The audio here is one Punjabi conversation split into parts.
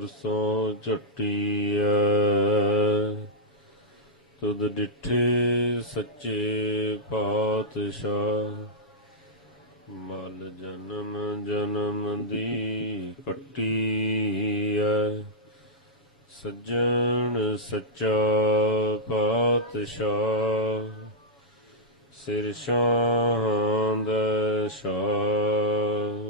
ਕੁਰਸੋਂ ਝਟੀਐ। ਤੁਧ ਡਿਠੇ ਸੱਚੇ ਪਾਤਸ਼ਾਹ। ਮਲ ਜਨਮ ਜਨਮ ਦੀ ਕੱਟੀਐ ਸੱਜਣ ਸੱਚਾ ਪਾਤਸ਼ਾਹ। ਸਿਰ ਸ਼ਾਂਦ ਸ਼ਾਹ।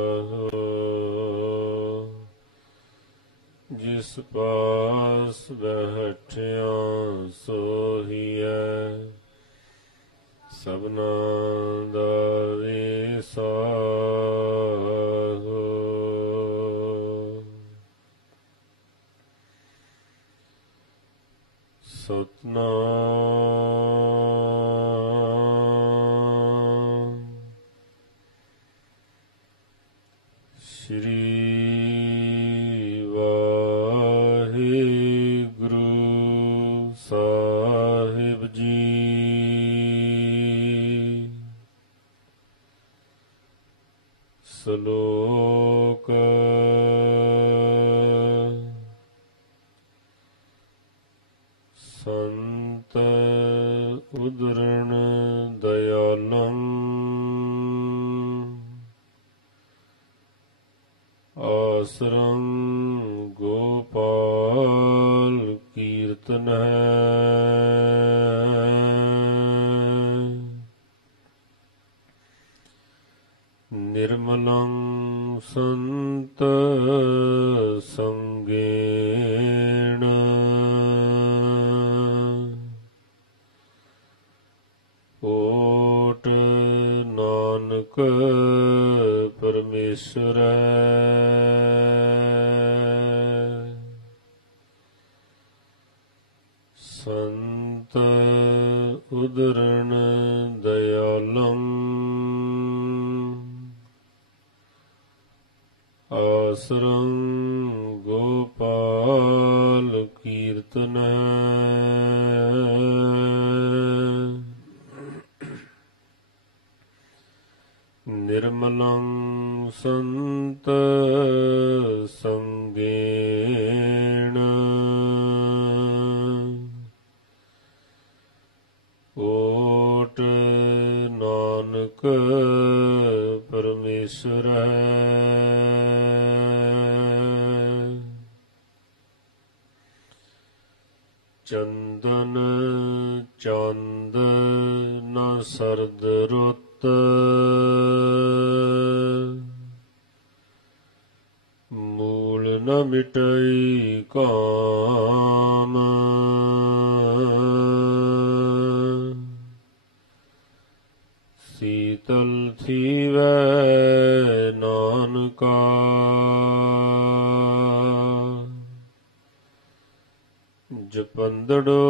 ਜਿਸ ਪਾਸ ਬੈਠਿਆ ਸੋਹੀਐ। ਸਭਨਾ ਦਾ ਵੇਸਾ ਸਤਨਾਮ ਸ਼ਲੋਕ। ਸੰਤ ਉਦਰਣ ਦਇਆਲੰ। ਆਸਰੰ ਗੋਪਾਲ ਕੀਰਤਨ ਨਿਰਮਲੰ ਸੰਤ ਸੰਗੇਣ। ਓਟ ਨਾਨਕ ਪਰਮੇਸ਼ਰ। ਸੰਤ ਉਦਰਣ ਦਇਆਲੰ ਆਸਰੰ ਗੋਪਾਲ ਕੀਰਤਨ। ਨਿਰਮਲੰ ਸੰਤ ਚੰਦਨ ਚੰਦ ਨ ਸਰਦ ਰੁੱਤ। ਮੂਲ ਨ ਮਿਟਈ ਕਾਮ। ਸੀਤਲ ਥੀਵੈ ਨਾਨਕਾ। ਜਪੰਦੜੋ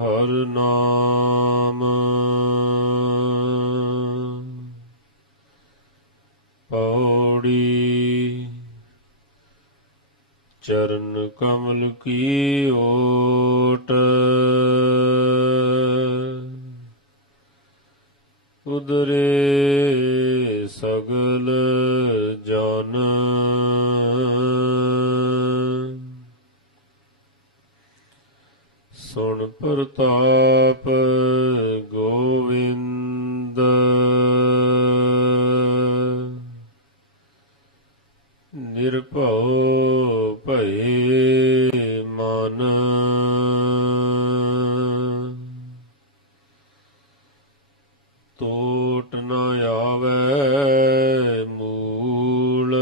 ਹਰ ਨਾਮ। ਪੌੜੀ ਚਰਨ ਕਮਲ ਕੀ ਓਟ। ਉਦਰੇ ਸਗਲ ਜਨ ਪ੍ਰਤਾਪ ਗੋਵਿੰਦ। ਨਿਰਭਉ ਭਏ ਮਨ। ਟੋਟ ਨਾ ਆਵੇ ਮੂਲ।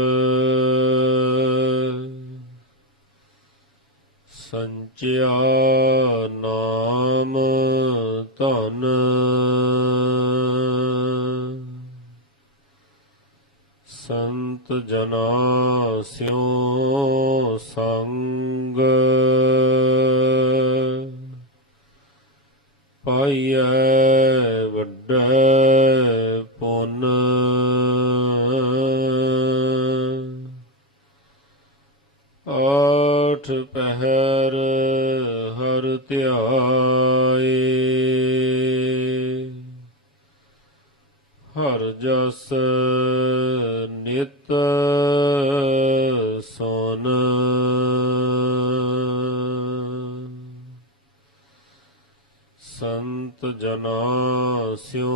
ਸੰਚਿਆ ਸੰਤ ਜਨਾ ਸਿਉ ਸੰਗ। ਪਾਈਐ ਵੱਡੇ ਪੁੰਨ। ਹਰ ਜਸ ਨਿਤ ਸੋਨ। ਸੰਤ ਜਨਾ ਸਿਉ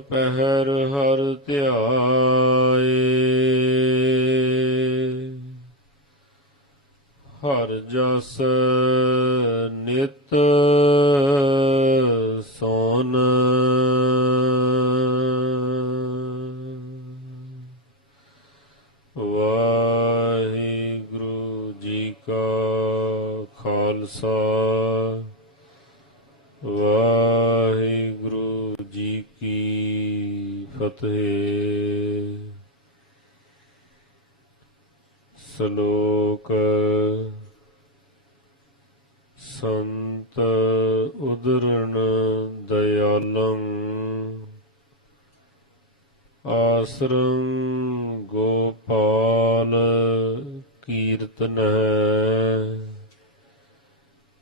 ਪਹਿਰ ਹਰ ਧਿਆਏ। ਹਰ ਜਸ ਨਿਤ ਸੋਨ। ਵਾਹਿਗੁਰੂ ਜੀ ਕਾ ਖਾਲਸਾ। ਵਾਹਿਗੁਰੂ ਫਤਿਹ ਸ਼ਲੋਕ ਸੰਤ ਉਦਰਣ ਦਇਆਲੰ ਆਸਰੰ ਗੋਪਾਲ ਕੀਰਤਨ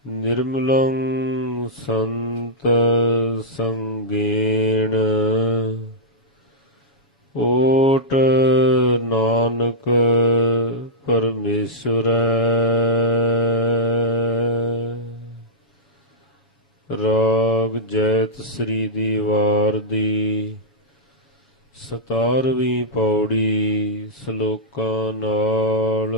ਨਿਰਮਲੰ ਸੰਤ ਸੰਗੇਣ ਓਟ ਨਾਨਕ ਪਰਮੇਸ਼ਵਰੈ ਰਾਗ ਜੈਤ ਸ੍ਰੀ ਦੀ ਵਾਰ ਦੀ ਸਤਾਰਵੀਂ ਪੌੜੀ ਸ਼ਲੋਕਾਂ ਨਾਲ।